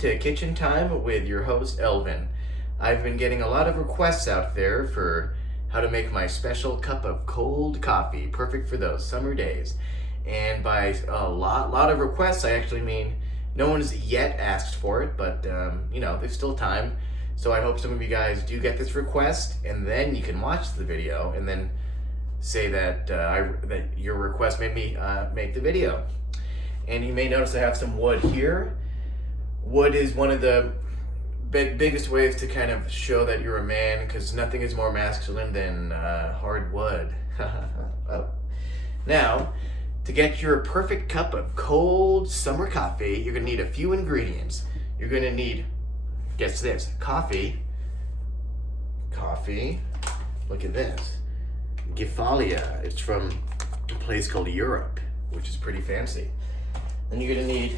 to Kitchen Time with your host, Elvin. I've been getting a lot of requests out there for how to make my special cup of cold coffee, perfect for those summer days. And by a lot of requests, I actually mean no one's yet asked for it, but there's still time. So I hope some of you guys do get this request, and then you can watch the video and then say that that your request made me make the video. And you may notice I have some wood here. Wood is one of the biggest ways to kind of show that you're a man, because nothing is more masculine than hard wood. Oh. Now, to get your perfect cup of cold summer coffee, you're gonna need a few ingredients. You're gonna need, guess this, coffee, look at this, Gefalia. It's from a place called Europe, which is pretty fancy. Then you're gonna need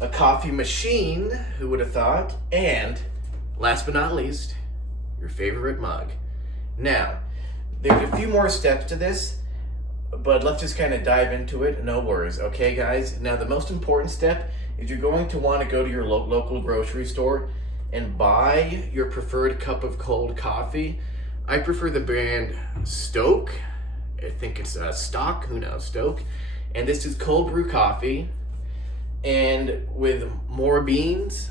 a coffee machine, who would have thought, and last but not least, your favorite mug. Now, there's a few more steps to this, but let's just kind of dive into it. No worries, okay guys? Now the most important step is you're going to want to go to your local grocery store and buy your preferred cup of cold coffee. I prefer the brand Stoke. I think it's Stock, who knows, Stoke. And this is cold brew coffee, and with more beans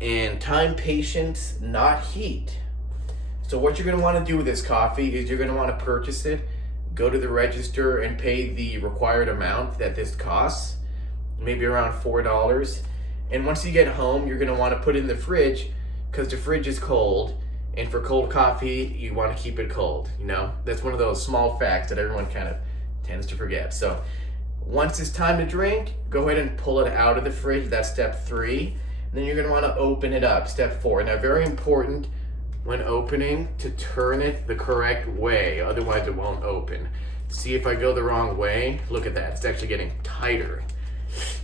and time patience, not heat. So what you're gonna wanna do with this coffee is you're gonna wanna purchase it, go to the register and pay the required amount that this costs, maybe around $4. And once you get home, you're gonna wanna put it in the fridge, because the fridge is cold, and for cold coffee, you wanna keep it cold, That's one of those small facts that everyone kind of tends to forget. So once it's time to drink, go ahead and pull it out of the fridge. That's step 3. And then you're gonna wanna open it up, step 4. Now, very important when opening to turn it the correct way, otherwise it won't open. See, if I go the wrong way, look at that, it's actually getting tighter.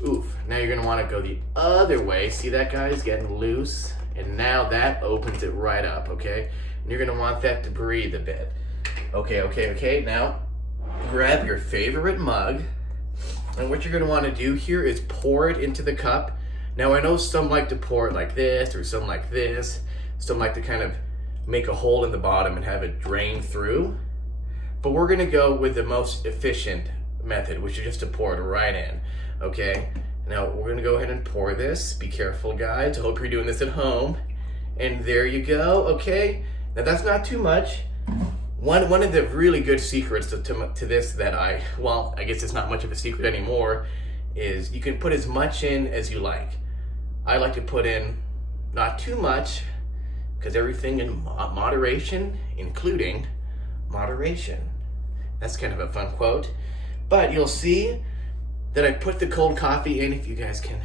Oof. Now you're gonna wanna go the other way. See that, guys, getting loose? And now that opens it right up, okay? And you're gonna want that to breathe a bit. Okay, now grab your favorite mug. And what you're gonna wanna do here is pour it into the cup. Now, I know some like to pour it like this, or some like this. Some like to kind of make a hole in the bottom and have it drain through. But we're gonna go with the most efficient method, which is just to pour it right in, okay? Now, we're gonna go ahead and pour this. Be careful, guys. I hope you're doing this at home. And there you go, okay? Now, that's not too much. One of the really good secrets to this that I guess it's not much of a secret anymore, is you can put as much in as you like. I like to put in not too much, because everything in moderation, including moderation. That's kind of a fun quote. But you'll see that I put the cold coffee in, if you guys can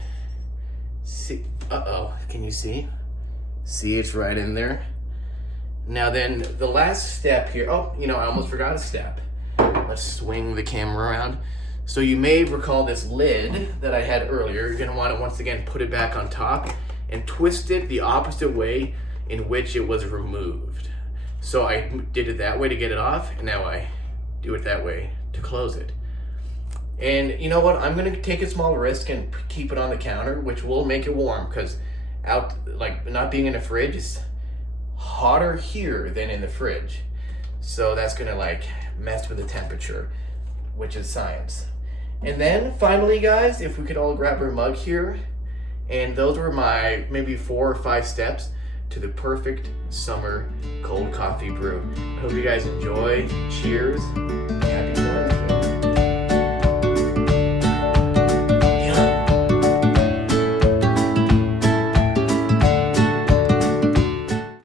see. Can you see? See, it's right in there. Now then, the last step here, I almost forgot a step. Let's swing the camera around. So you may recall this lid that I had earlier. You're gonna wanna, once again, put it back on top and twist it the opposite way in which it was removed. So I did it that way to get it off, and now I do it that way to close it. And you know what? I'm gonna take a small risk and keep it on the counter, which will make it warm, because not being in the fridge is hotter here than in the fridge. So that's gonna mess with the temperature, which is science. And then finally, guys, if we could all grab our mug here, and those were my maybe 4 or 5 steps to the perfect summer cold coffee brew. I hope you guys enjoy. Cheers.